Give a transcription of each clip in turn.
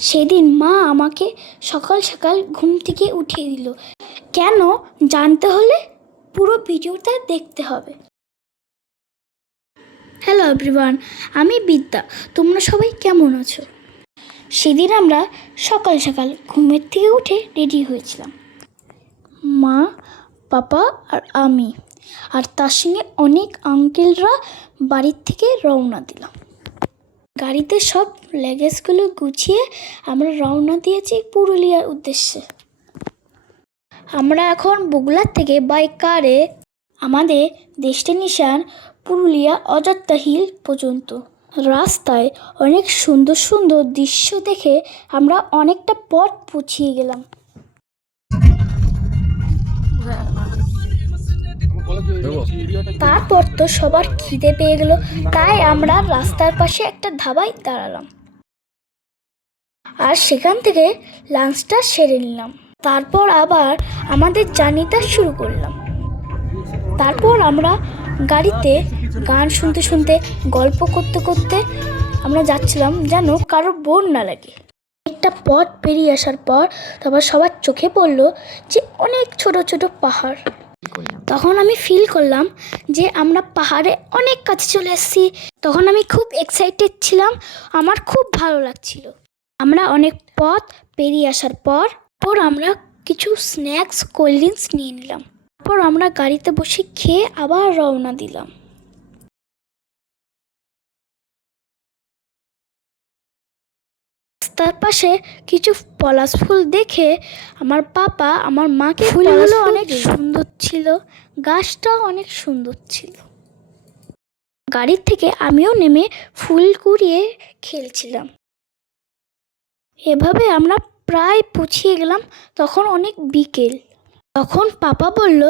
সেদিন মা আমাকে সকাল সকাল ঘুম থেকে উঠিয়ে দিল। কেন জানতে হলে পুরো ভিডিওটা দেখতে হবে। হ্যালো এভরিওয়ান, আমি বিদ্যা। তোমরা সবাই কেমন আছো? সেদিন আমরা সকাল সকাল ঘুমের থেকে উঠে রেডি হয়েছিলাম, মা, পাপা আর আমি, আর তার সঙ্গে অনেক আঙ্কেলরা বাড়ির থেকে রওনা দিলাম। গাড়িতে সব লাগেজগুলো গুছিয়ে আমরা রওনা দিয়েছি পুরুলিয়ার উদ্দেশ্যে। আমরা এখন বগুড়ার থেকে বাই কারে আমাদের ডেস্টিনেশন পুরুলিয়া অযোধ্যা হিল পর্যন্ত। রাস্তায় অনেক সুন্দর সুন্দর দৃশ্য দেখে আমরা অনেকটা পথ পৌঁছিয়ে গেলাম। তারপর তো সবার খিদে পেয়ে গেল, তাই আমরা রাস্তার পাশে একটা ধাবায় দাঁড়ালাম আর সেখান থেকে লাঞ্চটা সেরে নিলাম। তারপর আবার আমাদের জার্নিটা শুরু করলাম। তারপর আমরা গাড়িতে গান শুনতে শুনতে গল্প করতে করতে আমরা যাচ্ছিলাম যেন কারোর বোর না লাগে। একটা পথ পেরিয়ে আসার পর তারপর সবার চোখে পড়লো যে অনেক ছোট ছোট পাহাড়। তখন আমি ফিল করলাম যে আমরা পাহাড়ে অনেক কাছে চলে এসেছি। তখন আমি খুব এক্সাইটেড ছিলাম, আমার খুব ভালো লাগছিল। আমরা অনেক পথ পেরিয়ে আসার পর আমরা কিছু স্ন্যাক্স, কোল্ড ড্রিঙ্কস নিয়ে নিলাম। তারপর আমরা গাড়িতে বসে খেয়ে আবার রওনা দিলাম। রাস্তার পাশে কিছু পলাশ ফুল দেখে আমার পাপা আমার মাকে, ফুলগুলো অনেক সুন্দর ছিল, গাছটাও অনেক সুন্দর ছিল। গাড়ির থেকে আমিও নেমে ফুল কুড়িয়ে খেলছিলাম। এভাবে আমরা প্রায় পৌঁছিয়ে গেলাম। তখন অনেক বিকেল। তখন পাপা বলল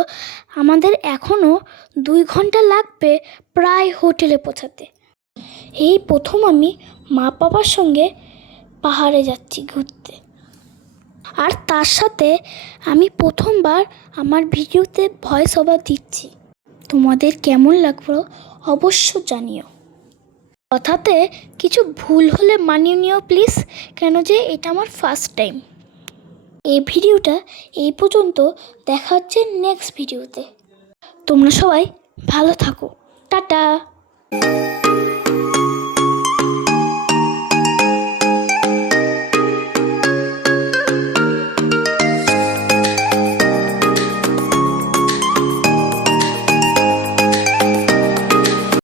আমাদের এখনও 2 ঘন্টা লাগবে প্রায় হোটেলে পৌঁছাতে। এই প্রথম আমি মা পাপার সঙ্গে পাহাড়ে যাচ্ছি ঘুরতে, আর তার সাথে আমি প্রথমবার আমার ভিডিওতে ভয়েস ওভার দিচ্ছি। তোমাদের কেমন লাগলো অবশ্য জানিও। কথাতে কিছু ভুল হলে মানিয়ে নিও প্লিজ, কেন যে এটা আমার ফার্স্ট টাইম। এই ভিডিওটা এই পর্যন্ত, দেখা হচ্ছে নেক্সট ভিডিওতে। তোমরা সবাই ভালো থাকো, টাটা।